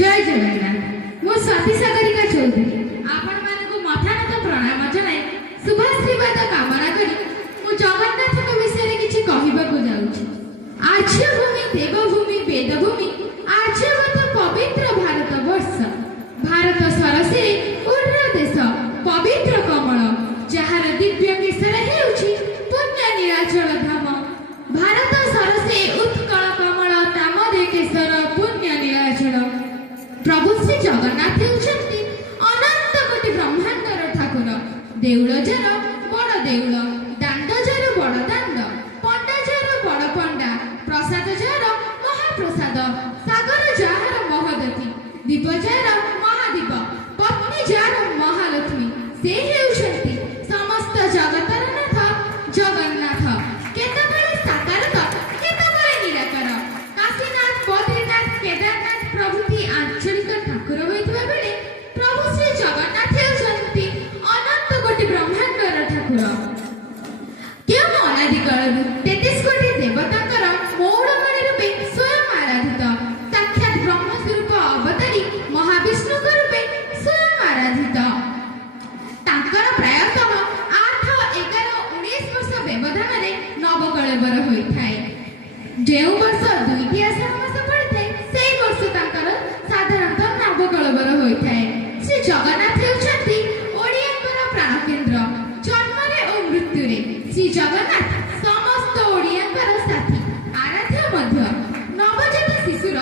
जय जगन्नाथ। मो स्वाति सागरिका चौधरी आपण मानक मथानत प्रणाम जनाई शुभाशीर्वाद कामना करी मु जगन्नाथ विषय किछि कहिबाकू जाउछि। आज्य भूमि देवभूमि वेदभूमि आर्यवत पवित्र भारत वर्ष भारत सरसे उर्र देश पवित्र कमल जार दिव्य केशर हेउछि पुण्य नीलाचल धाम। भारत सरसे उत्कल कमल तामरे केशर पुण्य नीलाचल। प्रभु श्री जगन्नाथ हेउछन्ति अनंत कोटि ब्रह्मांडर ठाकुर। देउळ जार बड़ देउळ, दाण्ड जार बड़ दाण्ड, पंडा जार बड़ पंडा, प्रसाद जार महाप्रसाद, सागर जार महदती, दीप जार महादीप, पत्नी जार महालक्ष्मी। से हेउछन्ति समस्त जगतर नाथ जगन्नाथ। केतबेले साकार तो केतबेले निराकार। काशीनाथ, बद्रीनाथ, केदारनाथ प्रभृति आंचलिक ठाकुर होइतबा बेले प्रभु श्री जगन्नाथ हेउछन्ति अनंत कोटि ब्रह्मांडर ठाकुर। केउ अनादि कालरु 33 कोटि देवतांकर मौड़मणि रूपे स्वयं आराधित। साक्षात ब्रह्म स्वरूप अवतारी महाविष्णु रूपे स्वयं आराधित। तांकर प्रायतः 8, 11, 19 वर्ष व्यवधान नवकलेवर होइथाय। जेउ वर्ष 2टी आषाढ़ मास पड़िथाय सेई वर्ष तांकर साधारणतः नवकलेवर होइथाय। श्री जगन्नाथ हेउछन्ति ओडियांकर प्राण केंद्र। जन्मरे ओ मृत्युरे श्री जगन्नाथ समस्त ओडियांकर साथी आराध्य मध्य। नवजात शिशुर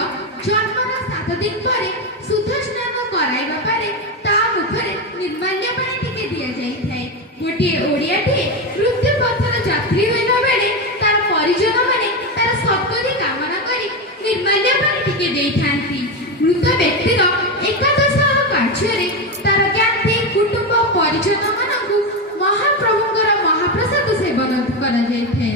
जन्मर 7 दिन परे शुद्ध स्नान कराइबा पारे ता मुखरे निर्माल्य पानी टिके दिया जाइथाय। गोटे ओडियाटे मृत्यु पथर यात्री होइला बेले तार परिजन माने तार सद्गति कामना करी निर्माल्य पानी टिके देइथांती। मृत व्यक्तिर एकादश कार्य तार ज्ञाति कुटुंब परिजन मानकु महाप्रभुंकर महाप्रसाद सेवन करा जाइथाय।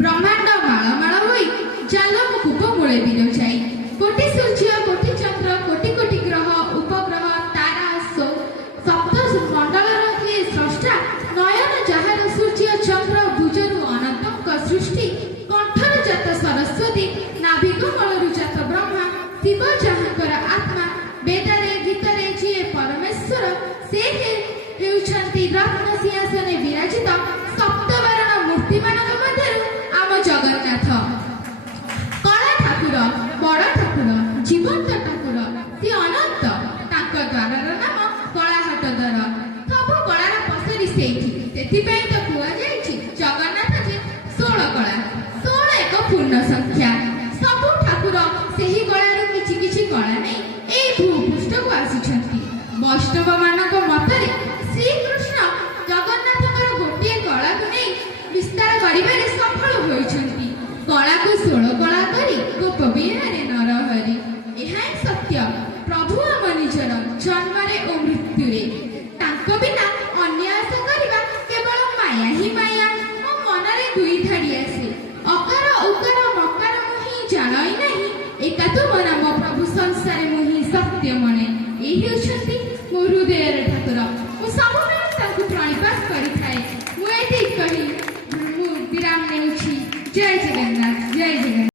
ब्रह्मांड माळमाळ होई जालकूप मूले विरजाई। कोटि सूर्य, कोटि चंद्र, कोटि कोटि ग्रह, उपग्रह, तारा, सप्त मंडलर हे स्रष्टा नयन जाहार सूर्य चंद्र भुजरु अनंतक सृष्टि। कंठर जात सरस्वती, नाभिकमलरु जात ब्रह्मा, शिव जाहांकर आत्मा, वेदरे गीतरे जिए परमेश्वर से हेउछन्ति रत्न सिंहासने विराजित सप्तवर्ण मूर्ति मानक मध्यरु आम जगन्नाथ। कला ठाकुर, बड़ ठाकुर, जीवंत ठाकुर, सी अनंत। तांक द्वारर नाम कलाहाट द्वार। सबु कलार पसरी सेठी। तेथिपई तो कुआ जाइछि जगन्नाथ जे 16 कला। 16 एक पूर्ण संख्या। सबु ठाकुर सेही कलार किछि किछि कला नै एई भूपृष्ठ को आसिछन्ति। वैष्णव मानक मतरे श्रीकृष्ण जगन्नाथकर गोटे कला को नै विस्तार करिबारे सफल होइछन्ति। कला को 16 कला करी गोप बिहारे नरहरि। एहा सत्य प्रभु आम निजर जन्मरे ओ मृत्युरे। तांको बिना अन्य आशा करिबा केवल माया ही माया। मो मनरे दुई धाड़ी आसे अकार उकार मकार मुहि जानै नाही। एका तो नाम प्रभु संसारे मुहि सत्य मने। एही होछन्ति मो हृदयर ठाकुर। मो सबुबेले तांको प्रणिपात करिथाय। मु एति कहि मु विराम नेउछि। जय जगन्नाथ, जय जगन्नाथ।